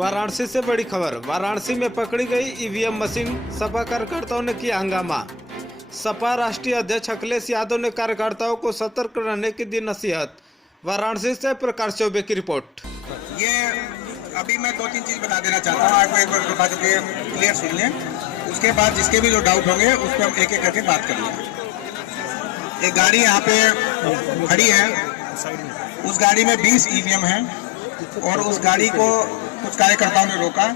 वाराणसी से बड़ी खबर। वाराणसी में पकड़ी गई ईवीएम मशीन, सपा कार्यकर्ताओं ने किया हंगामा। सपा राष्ट्रीय अध्यक्ष अखिलेश यादव ने कार्यकर्ताओं को सतर्क रहने की दी नसीहत। वाराणसी से प्रकाश चौबे की रिपोर्ट। ये अभी मैं 2-3 चीज बता देना चाहता हूँ, आपको एक बार बता के क्लियर सुन लें, उसके बाद जिसके भी जो डाउट होंगे उस पर हम एक एक करके बात करेंगे। एक गाड़ी यहाँ पे खड़ी है, उस गाड़ी में 20 ईवीएम है और उस गाड़ी को कुछ कार्यकर्ताओं ने रोका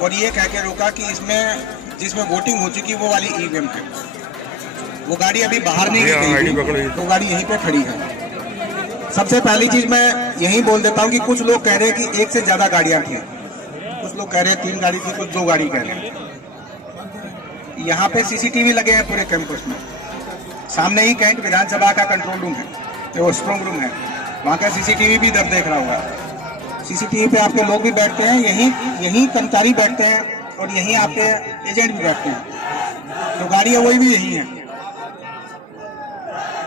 और ये कह के रोका कि इसमें जिसमें वोटिंग हो चुकी वो वाली ईवीएम है। वो गाड़ी अभी बाहर नहीं गई थी, वो गाड़ी यहीं पे खड़ी है। सबसे पहली चीज मैं यही बोल देता हूँ कि कुछ लोग कह रहे हैं कि एक से ज्यादा गाड़ियां थी, कुछ लोग कह रहे हैं 3 गाड़ी थी, कुछ 2 गाड़ी कह रहे हैं। यहाँ पे सीसीटीवी लगे हैं पूरे कैंपस में। सामने ही कैंट विधानसभा का कंट्रोल रूम है, वो स्ट्रॉन्ग रूम है, वहाँ का सीसीटीवी भी इधर देख रहा होगा। सीसीटीवी पे आपके लोग भी बैठते हैं, यही कर्मचारी बैठते हैं और यहीं आपके एजेंट भी बैठते हैं। जो गाड़ी है वही भी यही है।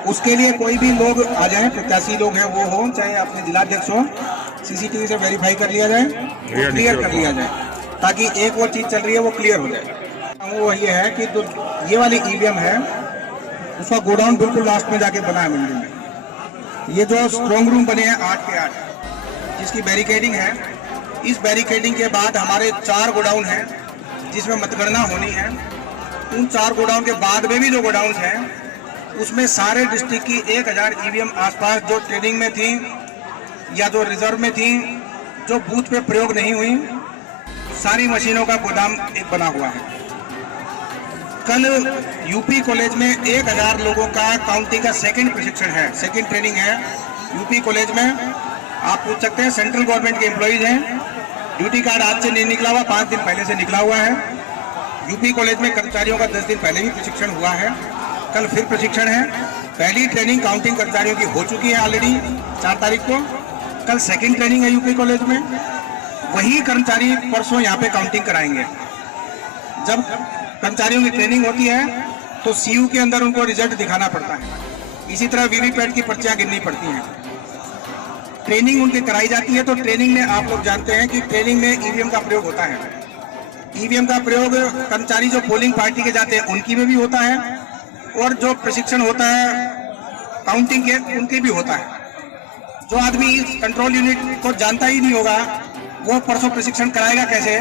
उसके लिए कोई भी लोग आ जाए, प्रत्याशी लोग हैं वो हो चाहे अपने जिलाध्यक्ष हो, सीसीटीवी से वेरीफाई कर लिया जाए, क्लियर कर लिया जाए, ताकि एक और चीज चल रही है वो क्लियर हो जाए। वो ये है कि जो ये वाली ईवीएम है उसका गोडाउन बिल्कुल लास्ट में जाके बना है मंडी में। ये जो स्ट्रॉन्ग रूम बने हैं 8 के 8, जिसकी बैरिकेडिंग है, इस बैरिकेडिंग के बाद हमारे 4 गोडाउन हैं जिसमें मतगणना होनी है। उन 4 गोडाउन के बाद में भी जो गोडाउन हैं उसमें सारे डिस्ट्रिक्ट की 1000 ईवीएम आसपास जो ट्रेनिंग में थी या जो रिजर्व में थी, जो बूथ पे प्रयोग नहीं हुई, सारी मशीनों का गोदाम एक बना हुआ है। कल यूपी कॉलेज में 1000 लोगों का काउंटिंग का सेकंड प्रशिक्षण है, सेकंड ट्रेनिंग है यूपी कॉलेज में। आप पूछ सकते हैं, सेंट्रल गवर्नमेंट के एम्प्लॉइज हैं। ड्यूटी कार्ड आज से नहीं निकला हुआ, 5 दिन पहले से निकला हुआ है। यूपी कॉलेज में कर्मचारियों का 10 दिन पहले भी प्रशिक्षण हुआ है, कल फिर प्रशिक्षण है। पहली ट्रेनिंग काउंटिंग कर्मचारियों की हो चुकी है ऑलरेडी 4 तारीख को, कल सेकंड ट्रेनिंग है यूपी कॉलेज में। वही कर्मचारी परसों यहाँ पे काउंटिंग कराएंगे। जब कर्मचारियों की ट्रेनिंग होती है तो सीयू के अंदर उनको रिजल्ट दिखाना पड़ता है। इसी तरह वीवीपैट की पर्चियां गिननी पड़ती हैं। ट्रेनिंग उनकी कराई जाती है, तो ट्रेनिंग में आप लोग जानते हैं कि ट्रेनिंग में ईवीएम का प्रयोग होता है। ईवीएम का प्रयोग कर्मचारी जो पोलिंग पार्टी के जाते हैं उनकी में भी होता है और जो प्रशिक्षण होता है काउंटिंग के उनके भी होता है। जो आदमी इस कंट्रोल यूनिट को जानता ही नहीं होगा वो परसों प्रशिक्षण कराएगा कैसे?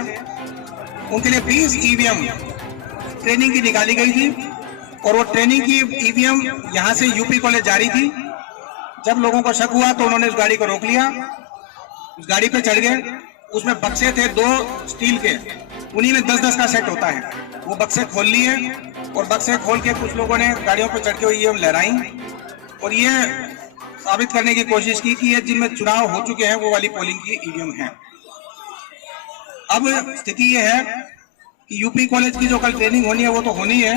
उनके लिए 20 ईवीएम ट्रेनिंग की निकाली गई थी और वो ट्रेनिंग की ईवीएम यहाँ से यूपी कॉलेज जा रही थी। जब लोगों को शक हुआ तो उन्होंने उस गाड़ी को रोक लिया, उस गाड़ी पे चढ़ गए। उसमें बक्से थे 2 स्टील के, उन्हीं में 10-10 का सेट होता है। वो बक्से खोल लिए और बक्से खोल के कुछ लोगों ने गाड़ियों पर चढ़ के ईवीएम लहराई और ये साबित करने की कोशिश की कि ये जिनमें चुनाव हो चुके हैं वो वाली पोलिंग की ईवीएम है। अब स्थिति ये है कि यूपी कॉलेज की जो कल ट्रेनिंग होनी है वो तो होनी है।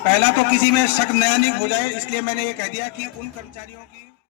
पहला तो किसी में शक नया नहीं हो जाए, इसलिए मैंने ये कह दिया कि उन कर्मचारियों की